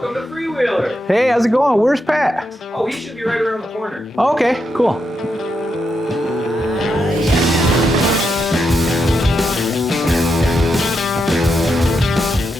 Welcome to Freewheeler. Hey, how's it going? Where's Pat? Oh, he should be right around the corner. Okay, cool.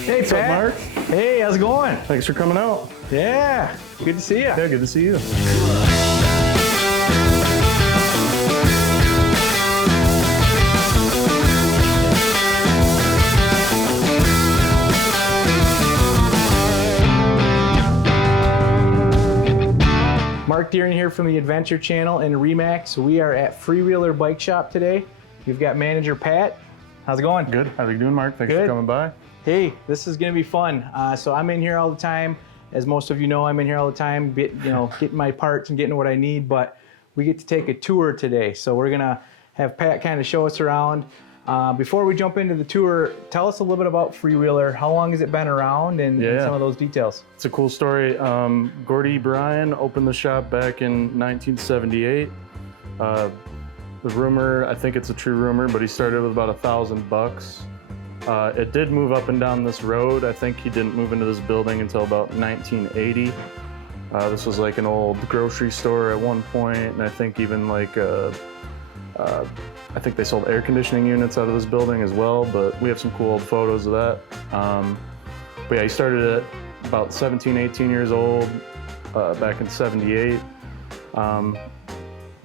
Hey, What's up, Pat. Mark? Hey, how's it going? Thanks for coming out. Yeah, good to see you. Yeah, good to see you. Mark Deering here from the Adventure Channel and Remax. We are at Freewheeler Bike Shop today. We've got manager Pat. How's it going? Good. How are you doing, Mark? Thanks Good. for coming by. Hey, this is gonna be fun. So I'm in here all the time. As most of you know, I'm in here all the time, getting my parts and getting what I need, but we get to take a tour today. So we're gonna have Pat kind of show us around. Before we jump into the tour, tell us a little bit about Freewheeler. How long has it been around and some of those details? It's a cool story. Gordy Bryan opened the shop back in 1978. The rumor, I think it's a true rumor, but he started with about $1,000. It did move up and down this road. I think he didn't move into this building until about 1980. This was like an old grocery store at one point, and I think even like I think they sold air conditioning units out of this building as well, but we have some cool old photos of that. But yeah, he started at about 17, 18 years old back in 78.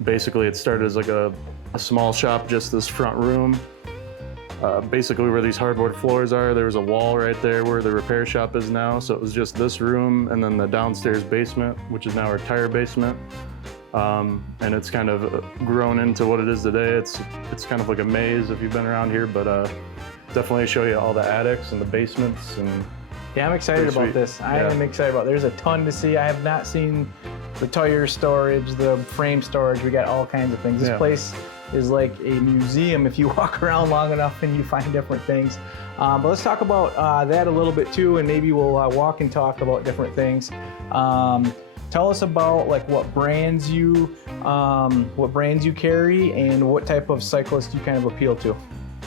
Basically, it started as like a small shop, just this front room. Basically where these hardboard floors are, there was a wall right there where the repair shop is now. So it was just this room and then the downstairs basement, which is now our tire basement. And it's kind of grown into what it is today. It's kind of like a maze if you've been around here, but definitely show you all the attics and the basements. And yeah, I'm excited about this. I am excited about it. There's a ton to see. I have not seen the tire storage, the frame storage. We got all kinds of things. This place is like a museum if you walk around long enough and you find different things. But let's talk about that a little bit too, and maybe we'll walk and talk about different things. Tell us about like what brands you carry and what type of cyclist you kind of appeal to.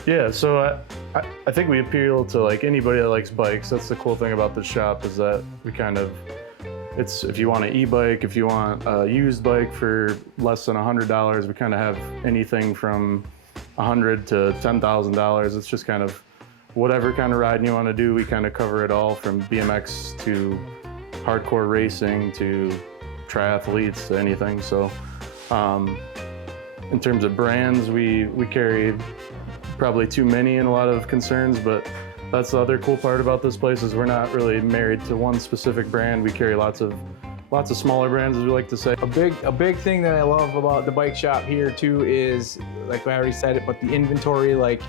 Yeah, so I think we appeal to like anybody that likes bikes. That's the cool thing about the shop is that we kind of, it's if you want an e-bike, if you want a used bike for less than $100, we kind of have anything from $100 to $10,000. It's just kind of whatever kind of riding you want to do. We kind of cover it all from BMX to hardcore racing to triathletes to anything. So in terms of brands, we carry probably too many in a lot of concerns, but that's the other cool part about this place is we're not really married to one specific brand. We carry lots of smaller brands, as we like to say. A big thing that I love about the bike shop here too is, like I already said it, but the inventory, like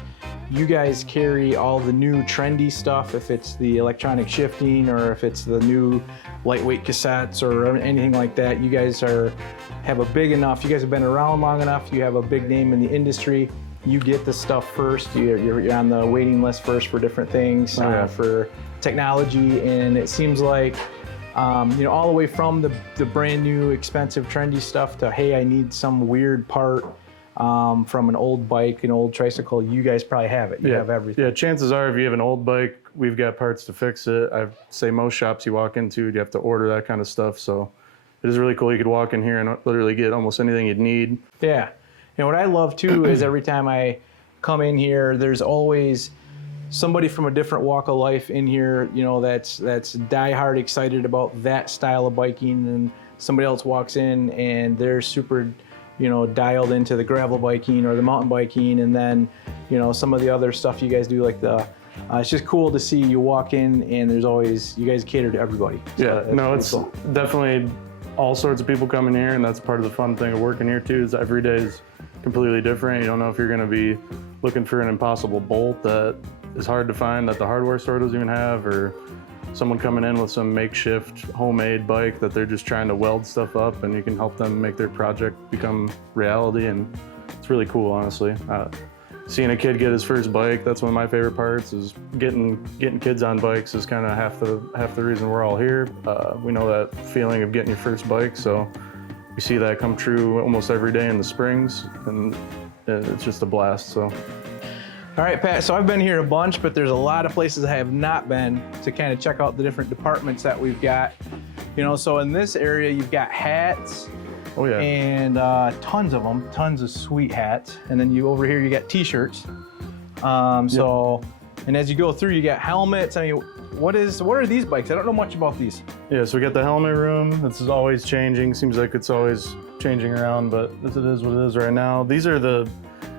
you guys carry all the new trendy stuff, if it's the electronic shifting or if it's the new lightweight cassettes or anything like that. You guys have a big enough, you guys have been around long enough, you have a big name in the industry. You get the stuff first, you're on the waiting list first for different things, for technology, and it seems like all the way from the brand new expensive trendy stuff to, hey, I need some weird part from an old bike, an old tricycle, you guys probably have it. You have everything. Yeah, chances are if you have an old bike, we've got parts to fix it. I say most shops you walk into, you have to order that kind of stuff. So it is really cool. You could walk in here and literally get almost anything you'd need. Yeah. And what I love too is every time I come in here, there's always somebody from a different walk of life in here, that's diehard excited about that style of biking, and somebody else walks in and they're super dialed into the gravel biking or the mountain biking, and then some of the other stuff you guys do, like it's just cool to see you walk in and there's always, you guys cater to everybody. So it's cool. Definitely all sorts of people coming here, and that's part of the fun thing of working here too, is every day is completely different. You don't know if you're going to be looking for an impossible bolt that is hard to find that the hardware store doesn't even have, or someone coming in with some makeshift homemade bike that they're just trying to weld stuff up, and you can help them make their project become reality. And it's really cool, honestly. Seeing a kid get his first bike, that's one of my favorite parts, is getting kids on bikes is kind of half the reason we're all here. We know that feeling of getting your first bike, so we see that come true almost every day in the springs, and it's just a blast. So All right, Pat, so I've been here a bunch, but there's a lot of places I have not been to kind of check out the different departments that we've got. You know, so in this area, you've got hats. Oh yeah. And tons of them, tons of sweet hats. And then over here, you got t-shirts. And as you go through, you got helmets. I mean, what are these bikes? I don't know much about these. Yeah, so we got the helmet room. This is always changing. Seems like it's always changing around, but it is what it is right now. These are the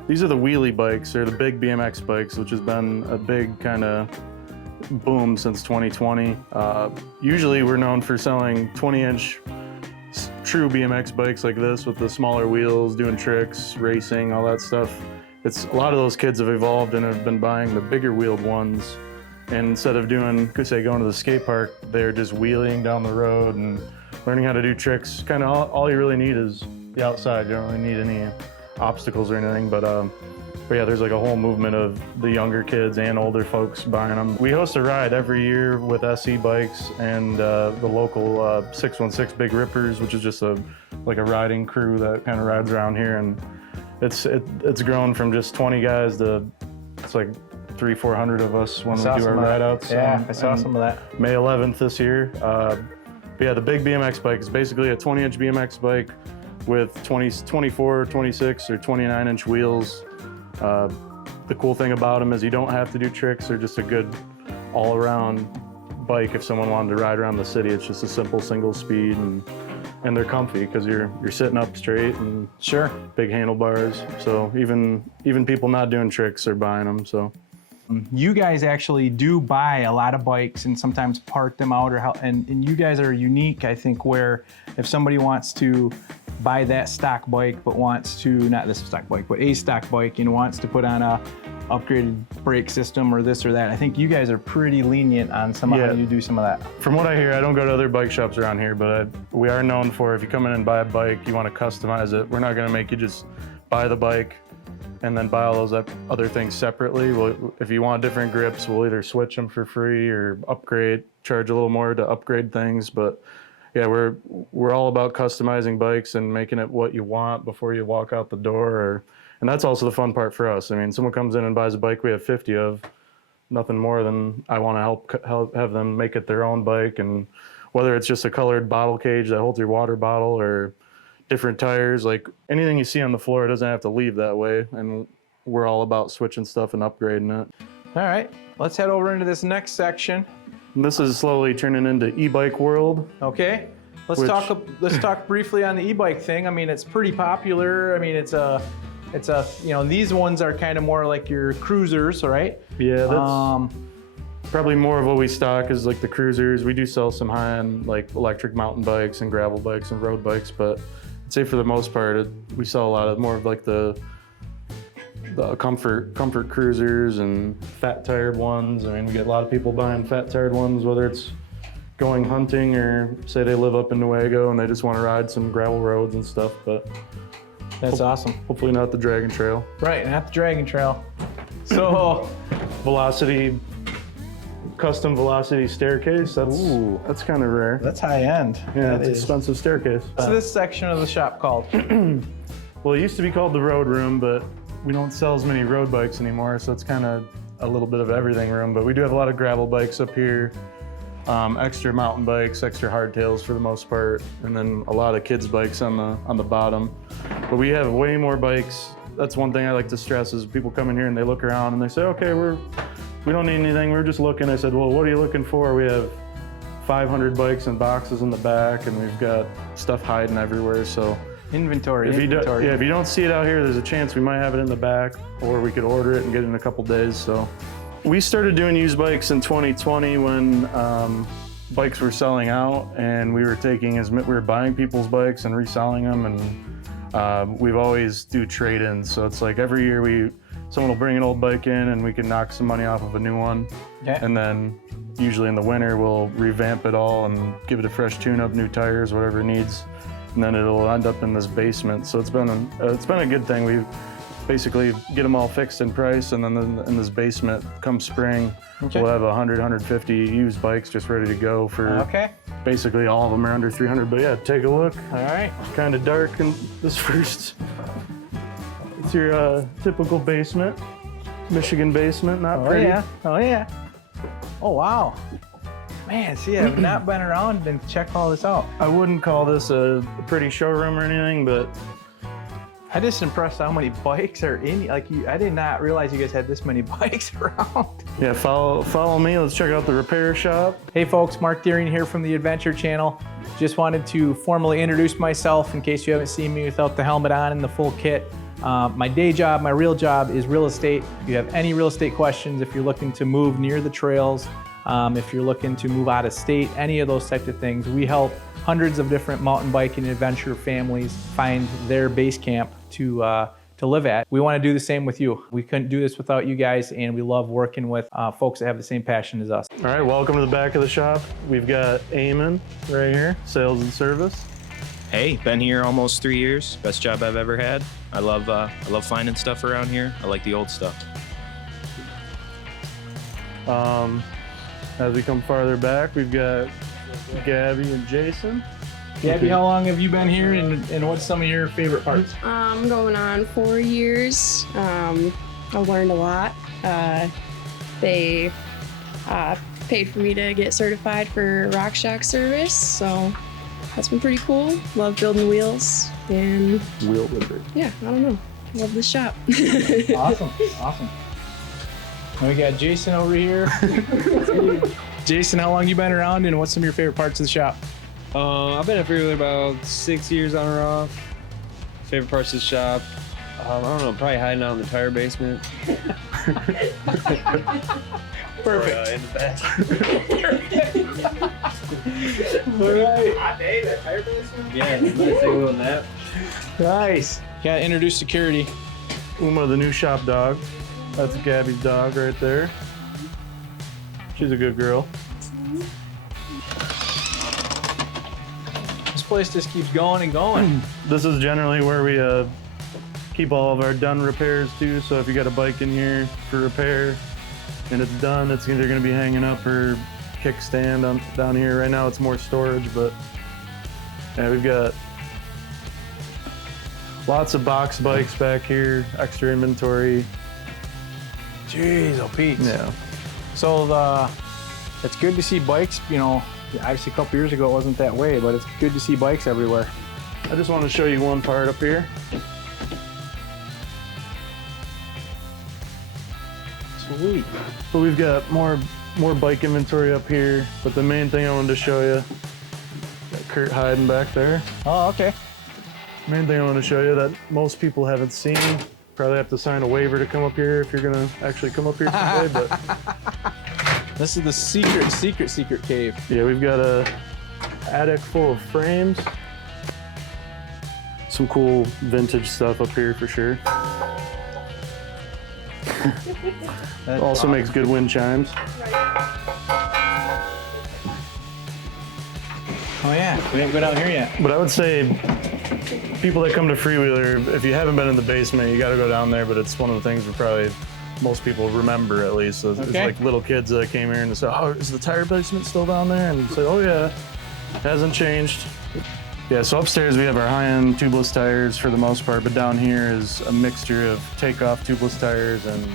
wheelie bikes, or the big BMX bikes, which has been a big kind of boom since 2020. Usually we're known for selling 20-inch true BMX bikes like this with the smaller wheels, doing tricks, racing, all that stuff. A lot of those kids have evolved and have been buying the bigger wheeled ones. And instead of going to the skate park, they're just wheeling down the road and learning how to do tricks. Kind of all you really need is the outside. You don't really need any obstacles or anything, but yeah, there's like a whole movement of the younger kids and older folks buying them. We host a ride every year with SE Bikes and the local 616 Big Rippers, which is just like a riding crew that kind of rides around here, and it's grown from just 20 guys to it's like 300-400 of us when we do our ride outs. Yeah, I saw some of that. May 11th this year. But yeah, the big BMX bike is basically a 20-inch BMX bike with 24, 26, or 29-inch wheels. The cool thing about them is you don't have to do tricks. They're just a good all-around bike if someone wanted to ride around the city. It's just a simple single speed, and they're comfy because you're sitting up straight and sure, big handlebars. So even people not doing tricks are buying them. So you guys actually do buy a lot of bikes and sometimes park them out, and you guys are unique, I think, where if somebody wants to buy that stock bike but wants to, not this stock bike, but a stock bike, and wants to put on a upgraded brake system or this or that, I think you guys are pretty lenient on how you do some of that. From what I hear, I don't go to other bike shops around here, but we are known for, if you come in and buy a bike, you want to customize it. We're not going to make you just buy the bike and then buy all those other things separately. If you want different grips, we'll either switch them for free or upgrade, charge a little more to upgrade things. But yeah, we're all about customizing bikes and making it what you want before you walk out the door. And that's also the fun part for us. I mean, someone comes in and buys a bike we have 50 of, nothing more than I want to help have them make it their own bike. And whether it's just a colored bottle cage that holds your water bottle or different tires, like anything you see on the floor, it doesn't have to leave that way. And we're all about switching stuff and upgrading it. All right, let's head over into this next section. And this is slowly turning into e-bike world. Okay, let's talk briefly on the e-bike thing. I mean, it's pretty popular. I mean, it's a these ones are kind of more like your cruisers, right? Yeah, that's probably more of what we stock is like the cruisers. We do sell some high-end like electric mountain bikes and gravel bikes and road bikes, but I'd say for the most part, we sell a lot of more of like the comfort cruisers and fat tired ones. I mean, we get a lot of people buying fat tired ones, whether it's going hunting or say they live up in Newaygo and they just want to ride some gravel roads and stuff. But that's awesome. Hopefully not the Dragon Trail. Right, not the Dragon Trail. So custom velocity staircase. That's kind of rare. That's high end. Yeah, it's an expensive staircase. What's this section of the shop called? Well, it used to be called the road room, but we don't sell as many road bikes anymore, so it's kind of a little bit of everything room. But we do have a lot of gravel bikes up here, extra mountain bikes, extra hardtails for the most part, and then a lot of kids bikes on the bottom. But we have way more bikes. That's one thing I like to stress is people come in here and they look around and they say, okay, we don't need anything, we're just looking. I said, well, what are you looking for? We have 500 bikes and boxes in the back, and we've got stuff hiding everywhere. So Inventory. If you don't see it out here, there's a chance we might have it in the back, or we could order it and get it in a couple days. So we started doing used bikes in 2020 when bikes were selling out, and we were buying people's bikes and reselling them, and we've always do trade-ins. So it's like every year someone will bring an old bike in and we can knock some money off of a new one. Okay. And then usually in the winter we'll revamp it all and give it a fresh tune-up, new tires, whatever it needs. And then it'll end up in this basement. So it's been a good thing. We basically get them all fixed in price, and then in this basement, come spring, we'll have 150 used bikes just ready to go for. Basically all of them are under 300. But yeah, take a look. All right. It's kind of dark in this first. It's your typical basement. Michigan basement, not Oh pretty. yeah. Oh yeah. Oh wow. Man, see, I've not been around and check all this out. I wouldn't call this a pretty showroom or anything, but I'm just impressed how many bikes are in. Like, I did not realize you guys had this many bikes around. yeah, follow me. Let's check out the repair shop. Hey folks, Mark Deering here from the Adventure Channel. Just wanted to formally introduce myself in case you haven't seen me without the helmet on and the full kit. My day job, my real job is real estate. If you have any real estate questions, if you're looking to move near the trails, if you're looking to move out of state, any of those types of things, we help hundreds of different mountain biking and adventure families find their base camp to live at. We want to do the same with you. We couldn't do this without you guys, and we love working with folks that have the same passion as us. All right, welcome to the back of the shop. We've got Eamon right here, sales and service. Hey, been here almost 3 years. Best job I've ever had. I love finding stuff around here. I like the old stuff. As we come farther back, we've got Gabby and Jason. Gabby, how long have you been here, and what's some of your favorite parts? I'm going on 4 years. I've learned a lot. They paid for me to get certified for RockShox service, so that's been pretty cool. Love building wheels, and Wheel Whipper. yeah, I don't know. Love this shop. Awesome, awesome. And we got Jason over here. Jason, how long you been around, and what's some of your favorite parts of the shop? I've been at Freewheeler about 6 years on or off. Favorite parts of the shop? I don't know, probably hiding out in the tire basement. Perfect. In the back. All right. Hot day, that tire basement? Yeah, let's take a little nap. Nice. Gotta introduce security. Uma, the new shop dog. That's Gabby's dog right there. She's a good girl. This place just keeps going and going. This is generally where we keep all of our done repairs too. So if you got a bike in here for repair and it's done, it's either gonna be hanging up or kickstand down here. Right now it's more storage, but yeah, we've got lots of box bikes back here, extra inventory. Jeez, oh Pete. Yeah. So it's good to see bikes, you know, obviously a couple years ago it wasn't that way, but it's good to see bikes everywhere. I just want to show you one part up here. Sweet. So we've got more bike inventory up here, but the main thing I wanted to show you, got Kurt hiding back there. Oh, okay. Main thing I want to show you that most people haven't seen. Probably have to sign a waiver to come up here if you're gonna actually come up here someday, but This is the secret cave. yeah, we've got a attic full of frames. Some cool vintage stuff up here for sure. Also makes good wind chimes. Oh yeah, we didn't go down here yet. But I would say people that come to Freewheeler, if you haven't been in the basement, you got to go down there. But it's one of the things that probably most people remember, at least. It's Okay. like little kids that came here and they said, "Oh, is the tire basement still down there?" And you say, "Oh yeah, hasn't changed." Yeah. So upstairs we have our high-end tubeless tires for the most part, but down here is a mixture of takeoff tubeless tires and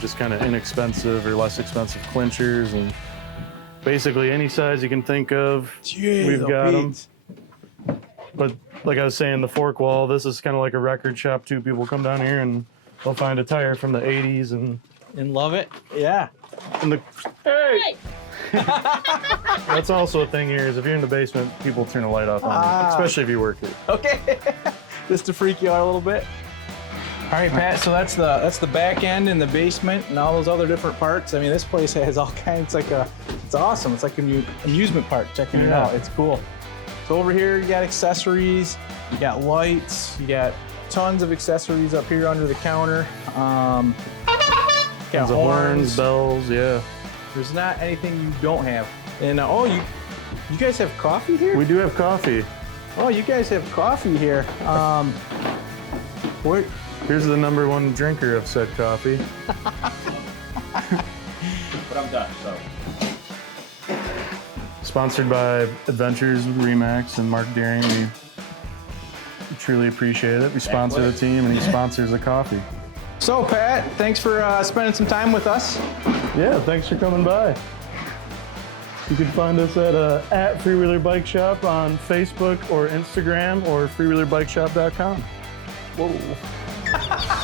just kind of inexpensive or less expensive clinchers and basically any size you can think of. Jeez, We've oh, got them. Pete. But like I was saying, the fork wall, this is kind of like a record shop too. People come down here and they'll find a tire from the 80s and Love it? Yeah. the hey! That's also a thing here is if you're in the basement, people turn the light off on you, especially if you work here. Okay. Just to freak you out a little bit. All right, Pat, so that's the back end and the basement and all those other different parts. I mean, this place has all kinds, it's awesome. It's like an amusement park, checking it Yeah. out. It's cool. So over here, you got accessories, you got lights, you got tons of accessories up here under the counter. Got Tons of horns, bells, yeah. There's not anything you don't have. And you guys have coffee here? We do have coffee. Oh, you guys have coffee here. Where? Here's the #1 drinker of said coffee. But I'm done, so. Sponsored by Adventures with Remax and Mark Deering. We truly appreciate it. We sponsor the team and he sponsors the coffee. So Pat, thanks for spending some time with us. Yeah, thanks for coming by. You can find us at Freewheeler Bike Shop on Facebook or Instagram or freewheelerbikeshop.com. Whoa.